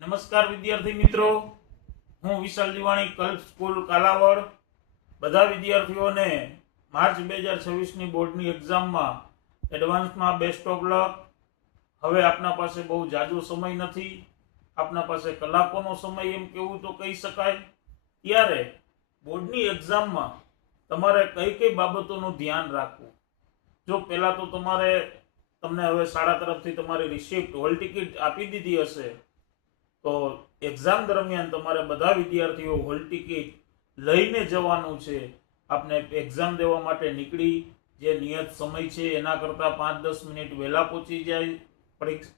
નમસ્કાર વિદ્યાર્થી મિત્રો, હું વિશાલ દિવાણી, કલ્પ સ્કૂલ કાલાવડ. બધા વિદ્યાર્થીઓને માર્ચ 2026ની બોર્ડની એક્ઝામમાં એડવાન્સમાં બેસ્ટ ઓફ લક. હવે આપના પાસે બહુ જાજો સમય નથી, આપના પાસે કલાકોનો સમય એમ કેવું તો કહી શકાય. ત્યારે બોર્ડની એક્ઝામમાં તમારે કઈ કઈ બાબતોનું ધ્યાન રાખવું. જો પહેલાં તો તમને હવે શાળા તરફથી તમારી રિસિપ્ટ હોલ ટિકિટ આપી દીધી હશે, તો એક્ઝામ દરમિયાન તમારે બધા વિદ્યાર્થીઓ હોલ ટિકિટ લઈને જવાનું છે. આપને એક્ઝામ દેવા માટે નીકળી જે નિયત સમય છે એના કરતાં 5-10 મિનિટ વહેલા પહોંચી જાય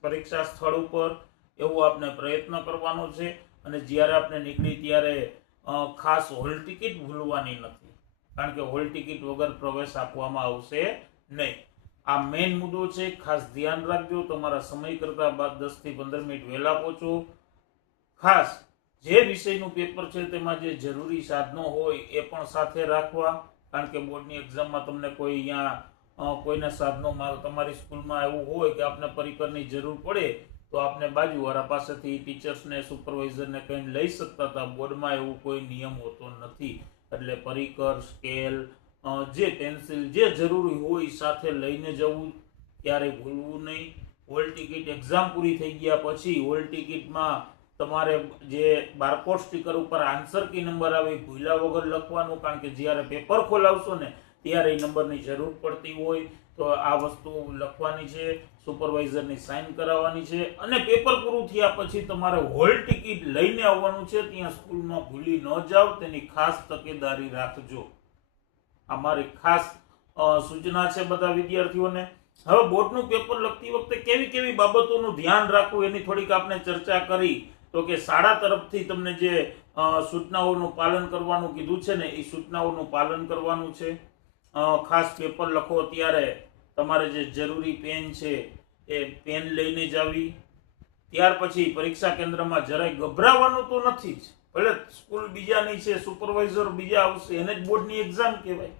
પરીક્ષા સ્થળ ઉપર, એવો આપણે પ્રયત્ન કરવાનો છે. અને જ્યારે આપણે નીકળી ત્યારે ખાસ હોલ ટિકિટ ભૂલવાની નથી, કારણ કે હોલ ટિકિટ વગર પ્રવેશ આપવામાં આવશે નહીં. આ મેઇન મુદ્દો છે, ખાસ ધ્યાન રાખજો. તમારા સમય કરતાં 10 થી 15 મિનિટ વહેલા પહોંચો. ખાસ જે વિષયનું પેપર છે તેમાં જે જરૂરી સાધનો હોય એ પણ સાથે રાખવા, કારણ કે બોર્ડની એક્ઝામમાં તમને કોઈના સાધનોમાં તમારી સ્કૂલમાં એવું હોય કે આપને પરિકરની જરૂર પડે તો આપને બાજુવાળા પાસેથી ટીચર્સને સુપરવાઇઝરને કહીને લઈ શકતા હતા. બોર્ડમાં એવું કોઈ નિયમ હોતો નથી. એટલે પરિકર, સ્કેલ, જે પેન્સિલ જે જરૂરી હોય સાથે લઈને જવું, ક્યારેય ભૂલવું નહીં. હોલ ટિકિટ એક્ઝામ પૂરી થઈ ગયા પછી હોલ ટિકિટમાં તમારે જે બારકોડ સ્ટીકર ઉપર આન્સર કી નંબર આવે ભૂલ્યા વગર લખવાનું, કારણ કે જ્યારે પેપર ખોલાવશો ને ત્યારે એ નંબરની જરૂર પડતી હોય. તો આ વસ્તુ લખવાની છે, સુપરવાઇઝરની સાઇન કરાવવાની છે. અને પેપર પૂરું થયા પછી તમારે હોલ ટિકિટ લઈને આવવાનું છે. ત્યાં સ્કૂલમાં ભૂલી ન જાવ, તેની ખાસ તકેદારી રાખજો. આ મારી ખાસ સૂચના છે બધા વિદ્યાર્થીઓને. હવે બોર્ડનું પેપર લખતી વખતે કેવી કેવી બાબતોનું ધ્યાન રાખવું એની થોડીક આપણે ચર્ચા કરી. તો કે શાળા તરફથી તમને જે સૂચનાઓનું પાલન કરવાનું કીધું છે ને, એ સૂચનાઓનું પાલન કરવાનું છે. ખાસ પેપર લખો ત્યારે તમારે જે જરૂરી પેન છે એ પેન લઈને જ આવી. ત્યાર પછી પરીક્ષા કેન્દ્રમાં જરાય ગભરાવાનું તો નથી જ. ભલે સ્કૂલ બીજાની છે, સુપરવાઇઝર બીજા આવશે, એને જ બોર્ડની એક્ઝામ કહેવાય.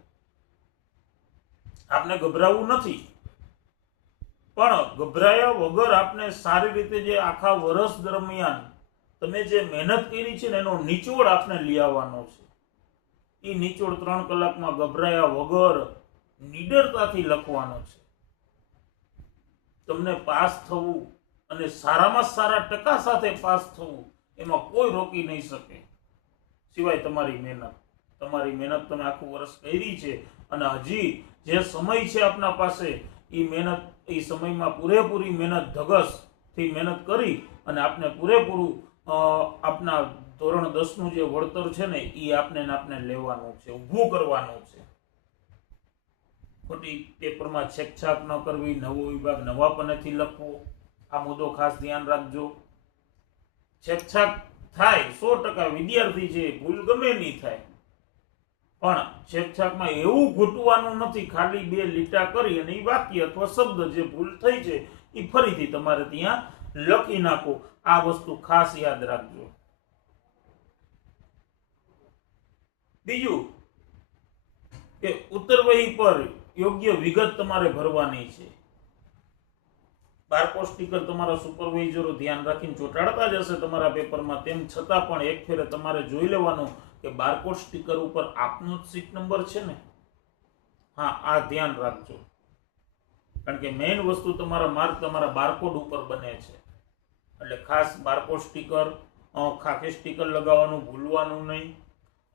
આપને ગભરાવું નથી, પણ ગભરાયા વગર આપને સારી રીતે જે આખા વર્ષ દરમિયાન તમે જે મહેનત કરી છે ને એનો નિચોડ આપને લઈ આવવાનો છે. એ નિચોડ 3 કલાકમાં ગભરાયા વગર નિડરતાથી લખવાનો છે. તમને પાસ થવું અને સારામાં સારા ટકા સાથે પાસ થવું એમાં કોઈ રોકી નહીં શકે, સિવાય તમારી મહેનત. તમારી મહેનત તમે આખું વર્ષ કરી છે અને હજી જે સમય છે આપના પાસે, એ મહેનત, એ સમયમાં પૂરેપૂરી મહેનત ધગશથી મહેનત કરી અને આપને પૂરેપૂરું આપના ધોરણ 10નું જે વળતર છે ને એ આપને લેવાનું છે, ઊભું કરવાનું છે. ખોટી પેપરમાં છેકછાક ન કરવી, નવો વિભાગ નવા પન્નેથી લખવો, આ મુદ્દો ખાસ ધ્યાન રાખજો. છેકછાક થાય 100% વિદ્યાર્થી છે, ભૂલ ગમે નહીં થાય, પણ છેકછાકમાં એવું ઘૂંટવાનું નથી. ખાલી 2 લીટા કરી અને એ વાક્ય અથવા શબ્દ જે ભૂલ થઈ છે એ ફરીથી તમારે ત્યાં લખી નાખો. આ વસ્તુ ખાસ યાદ રાખજો. બીજું કે ઉત્તરવહી પર યોગ્ય વિગત તમારે ભરવાની છે. બારકોડ સ્ટીકર તમારા સુપરવાઇઝરો ધ્યાન રાખીને ચોંટાડતા જ હશે તમારા પેપરમાં, તેમ છતાં પણ એક ફેરે તમારે જોઈ લેવાનું કે બારકોડ સ્ટીકર ઉપર આપનો જ સીટ નંબર છે ને. હા, આ ધ્યાન રાખજો, કારણ કે મેઇન વસ્તુ તમારા માર્ક તમારા બારકોડ ઉપર બને છે. એટલે ખાસ બારકોડ સ્ટીકર, ખાખી સ્ટીકર લગાવવાનું ભૂલવાનું નહીં.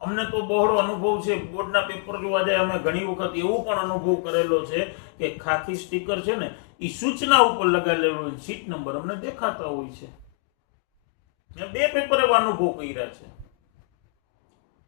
અમને તો બહોળો અનુભવ છે, બોર્ડના પેપર જોવા જાય અમે ઘણી વખત એવું પણ અનુભવ કરેલો છે કે ખાખી સ્ટીકર છે ને એ સૂચના ઉપર લગાવેલો હોય, સીટ નંબર અમને દેખાતા હોય છે. મેં 2 પેપર એવા અનુભવ કર્યા છે.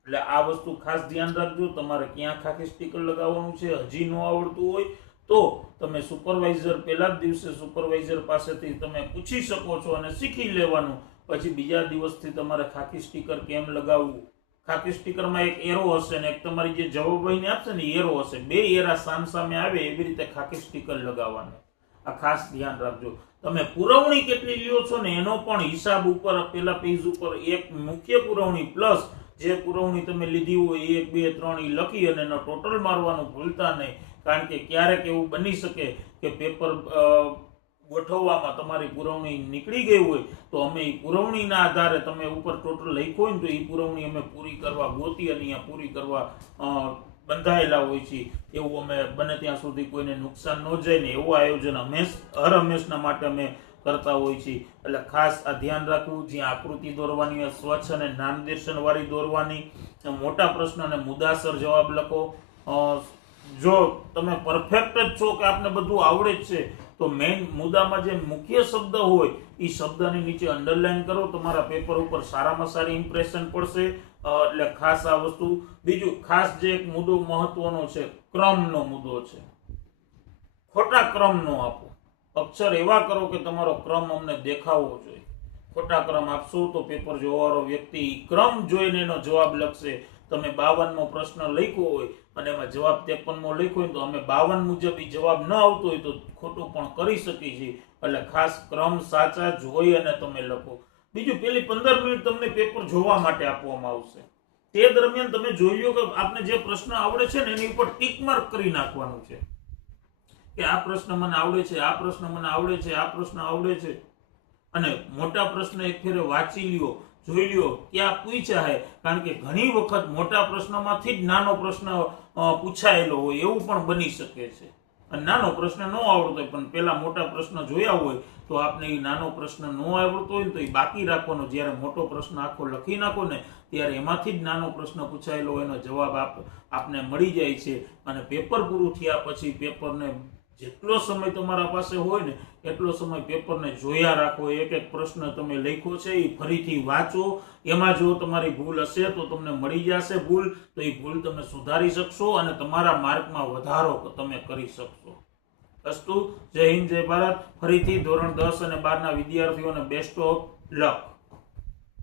એટલે આ વસ્તુ ખાસ ધ્યાન રાખજો. તમારે ક્યાં ખાખી સ્ટીકર લગાવવાનું છે હજી ન આવડતું હોય તો તમે સુપરવાઇઝર પહેલા જ દિવસે સુપરવાઇઝર પાસેથી તમે પૂછી શકો છો અને શીખી લેવાનું. પછી બીજા દિવસથી તમારે ખાખી સ્ટીકર કેમ લગાવવું. ખાખી સ્ટીકરમાં એક એરો હશે ને એક તમારી જે જવાબ વહીને આપશે ને એરો હશે, 2 એરા સામસામે આવે એવી રીતે ખાખી સ્ટીકર લગાવવાનું. આ ખાસ ધ્યાન રાખજો. તમે પુરવણી કેટલી લ્યો છો ને એનો પણ હિસાબ ઉપર પેલા પેજ ઉપર એક મુખ્ય પુરવણી પ્લસ જે પુરવણી તમે લીધી હોય 1, 2, 3 એ લખી અને એનો ટોટલ મારવાનું ભૂલતા નહીં. કારણ કે ક્યારેક એવું બની શકે કે પેપર ગોઠવવામાં તમારી પુરવણી નીકળી ગઈ હોય તો અમે એ પુરવણીના આધારે તમે ઉપર ટોટલ લખ્યું હોય ને તો એ પુરવણી અમે પૂરી કરવા ગોતી અને અહીંયા પૂરી કરવા બંધાયેલા હોય છે. એવું અમે બને ત્યાં સુધી કોઈને નુકસાન ન જાય ને એવું આયોજન હર હંમેશના માટે અમે કરતા હોય છે. એટલે ખાસ આ ધ્યાન રાખવું, જ્યાં આકૃતિ દોરવાની હોય સ્વચ્છ અને નામદર્શન વાળી દોરવાની, મોટા પ્રશ્ન અને મુદ્દાસર જવાબ લખો. જો તમે પરફેક્ટ જ છો કે આપને બધું આવડે જ છે તો મેઇન મુદ્દામાં જે મુખ્ય શબ્દ હોય એ શબ્દની નીચે અંડરલાઈન કરો, તમારા પેપર ઉપર સારામાં સારી ઇમ્પ્રેશન પડશે. એટલે ખાસ આ વસ્તુ. બીજું ખાસ જે એક મુદ્દો મહત્વનો છે, ક્રમનો મુદ્દો છે. ખોટા ક્રમ નો આપો. અક્ષર એવા કરો કે તમારો ક્રમ અમને દેખાવો જોઈએ. ખોટા ક્રમ આપશો તો પેપર જોવાવાળો વ્યક્તિ ક્રમ જોઈને એનો જવાબ લખશે. તમે 52મો પ્રશ્ન લખ્યો હોય અને એમાં જવાબ 53મો લખ્યો હોય તો અમે 52 મુજબ જવાબ ન આવતો હોય તો ખોટું પણ કરી શકીએ છીએ. એટલે ખાસ ક્રમ સાચા જોઈ અને તમે લખો. બીજું, પેલી 15 મિનિટ તમને પેપર જોવા માટે આપવામાં આવશે. તે દરમિયાન તમે જોઈ લો કે આપને જે પ્રશ્ન આવડે છે ને એની ઉપર ટિક માર્ક કરી નાખવાનું છે કે આ પ્રશ્ન મને આવડે છે, આ પ્રશ્ન મને આવડે છે, આ પ્રશ્ન આવડે છે. અને મોટા પ્રશ્ન એક ફેરે વાંચી લ્યો, જોઈ લ્યો ક્યાં પૂછ્યા છે, કારણ કે ઘણી વખત મોટા પ્રશ્નમાંથી જ નાનો પ્રશ્ન પૂછાયેલો હોય એવું પણ બની શકે છે. અને નાનો પ્રશ્ન ન આવડતો હોય પણ પેલા મોટા પ્રશ્ન જોયા હોય તો આપને એ નાનો પ્રશ્ન ન આવડતો હોય તો એ બાકી રાખવાનો. જ્યારે મોટો પ્રશ્ન આખો લખી નાખો ને ત્યારે એમાંથી જ નાનો પ્રશ્ન પૂછાયેલો હોય એનો જવાબ આપને મળી જાય છે. અને પેપર પૂરું થયા પછી પેપરને જેટલો સમય તમારા પાસે હોય ને એટલો સમય પેપરને જોયા રાખો. એક એક પ્રશ્ન તમે લખ્યો છે એ ફરીથી વાંચો. એમાં જો તમારી ભૂલ હશે તો તમને મળી જશે ભૂલ, તો એ ભૂલ તમે સુધારી શકશો અને તમારા માર્કમાં વધારો તમે કરી શકશો. અસ્તુ. જય હિન્દ, જય ભારત. ફરીથી ધોરણ 10 અને 12ના વિદ્યાર્થીઓને બેસ્ટ ઓફ લક.